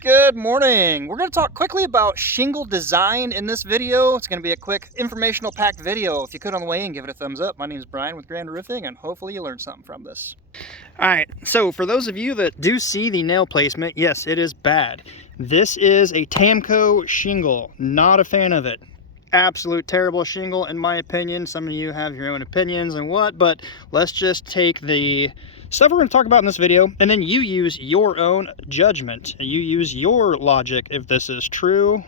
Good morning. We're going to talk quickly about shingle design in this video. It's going to be a quick informational packed video. If you could on the way in, give it a thumbs up. My name is Brian with Grand Roofing, and hopefully you learned something from this. Alright, so for those of you that do see the nail placement, yes, it is bad. This is a Tamko shingle. Not a fan of it. Absolute terrible shingle in my opinion. Some of you have your own opinions and what, but let's just take the stuff we're going to talk about in this video, and then you use your own judgment. You use your logic if this is true,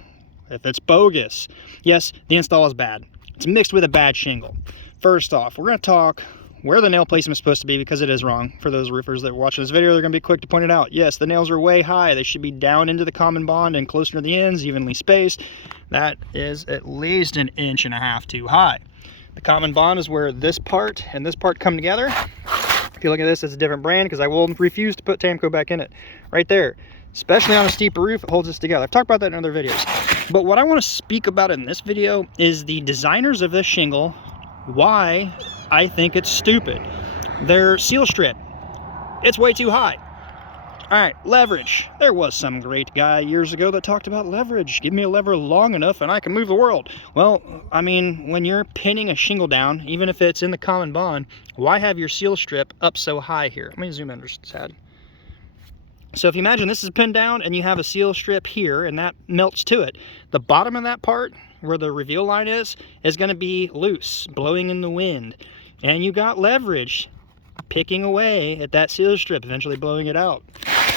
if it's bogus. Yes, the install is bad. It's mixed with a bad shingle. First off, we're going to talk where the nail placement is supposed to be, because it is wrong. For those roofers that are watching this video, they're going to be quick to point it out. Yes, the nails are way high. They should be down into the common bond and closer to the ends, evenly spaced. That is at least 1.5 inches too high. The common bond is where this part and this part come together. If you look at this, it's a different brand, because I will refuse to put Tamko back in it. Right there. Especially on a steeper roof, it holds this together. I've talked about that in other videos. But what I want to speak about in this video is the designers of this shingle, why I think it's stupid. Their seal strip, it's way too high. Alright, leverage. There was some great guy years ago that talked about leverage. Give me a lever long enough and I can move the world. Well, I mean, when you're pinning a shingle down, even if it's in the common bond, why have your seal strip up so high here? Let me zoom in just a tad. So if you imagine this is pinned down and you have a seal strip here and that melts to it, the bottom of that part where the reveal line is going to be loose, blowing in the wind. And you got leverage picking away at that seal strip, eventually blowing it out.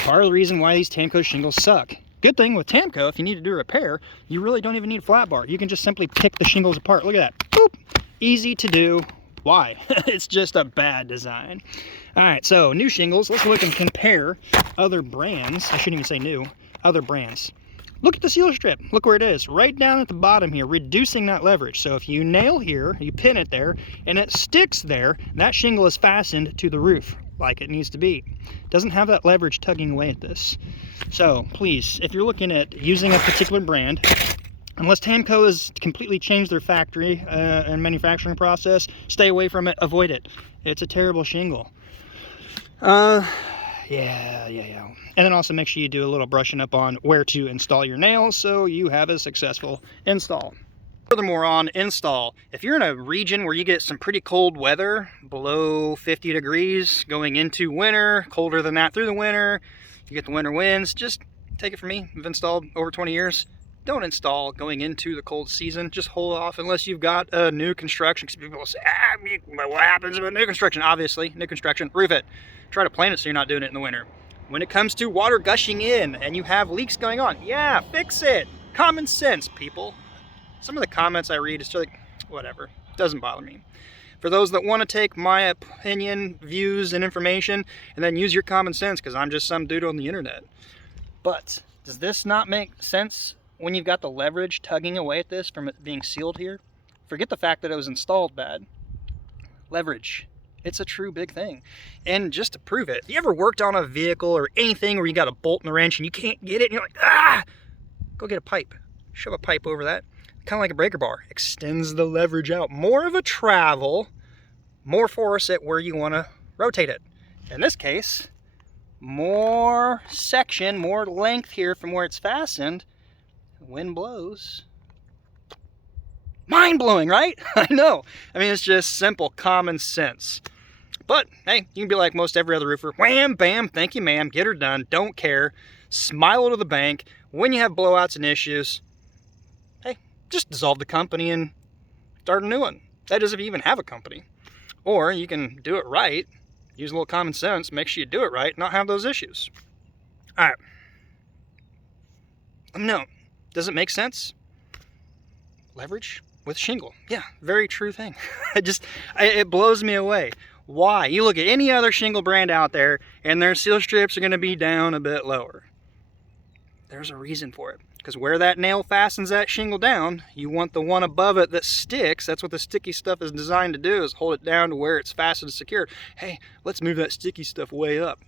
Part of the reason why these Tamko shingles suck. Good thing with Tamko, if you need to do a repair, you really don't even need a flat bar. You can just simply pick the shingles apart. Look at that. Boop. Easy to do. Why? It's just a bad design. Alright, so new shingles. Let's look and compare other brands. I shouldn't even say new. Other brands. Look at the seal strip. Look where it is. Right down at the bottom here, reducing that leverage. So if you nail here, you pin it there, and it sticks there, that shingle is fastened to the roof like it needs to be. Doesn't have that leverage tugging away at this. So please, if you're looking at using a particular brand, unless Tamko has completely changed their factory and manufacturing process, stay away from it, avoid it. It's a terrible shingle. Yeah. And then also make sure you do a little brushing up on where to install your nails so you have a successful install. Furthermore, on install, if you're in a region where you get some pretty cold weather, below 50 degrees going into winter, colder than that through the winter, you get the winter winds, just take it from me. I've installed over 20 years. Don't install going into the cold season. Just hold off unless you've got a new construction. Because people will say, what happens with new construction? Obviously, new construction, roof it. Try to plan it so you're not doing it in the winter. When it comes to water gushing in and you have leaks going on, yeah, fix it. Common sense, people. Some of the comments I read is just like, whatever. Doesn't bother me. For those that want to take my opinion, views, and information, and then use your common sense, because I'm just some dude on the internet. But does this not make sense when you've got the leverage tugging away at this from it being sealed here? Forget the fact that it was installed bad. Leverage. It's a true big thing. And just to prove it, you ever worked on a vehicle or anything where you got a bolt and a wrench and you can't get it and you're like, ah! Go get a pipe. Shove a pipe over that. Kind of like a breaker bar. Extends the leverage out. More of a travel, more force at where you want to rotate it. In this case, more section, more length here from where it's fastened. Wind blows. Mind-blowing, right? I know. I mean, it's just simple common sense. But, hey, you can be like most every other roofer. Wham, bam, thank you, ma'am. Get her done. Don't care. Smile to the bank. When you have blowouts and issues, hey, just dissolve the company and start a new one. That is if you even have a company. Or you can do it right. Use a little common sense. Make sure you do it right. Not have those issues. All right. No. Does it make sense? Leverage with shingle. Yeah, very true thing. It blows me away. Why? You look at any other shingle brand out there and their seal strips are going to be down a bit lower. There's a reason for it. Because where that nail fastens that shingle down, you want the one above it that sticks. That's what the sticky stuff is designed to do, is hold it down to where it's fastened and secured. Hey, let's move that sticky stuff way up.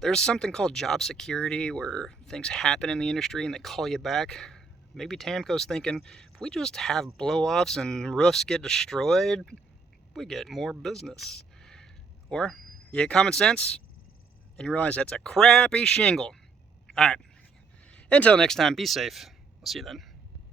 There's something called job security where things happen in the industry and they call you back. Maybe Tamko's thinking, if we just have blow-offs and roofs get destroyed, we get more business. Or, you get common sense, and you realize that's a crappy shingle. All right. Until next time, be safe. We'll see you then.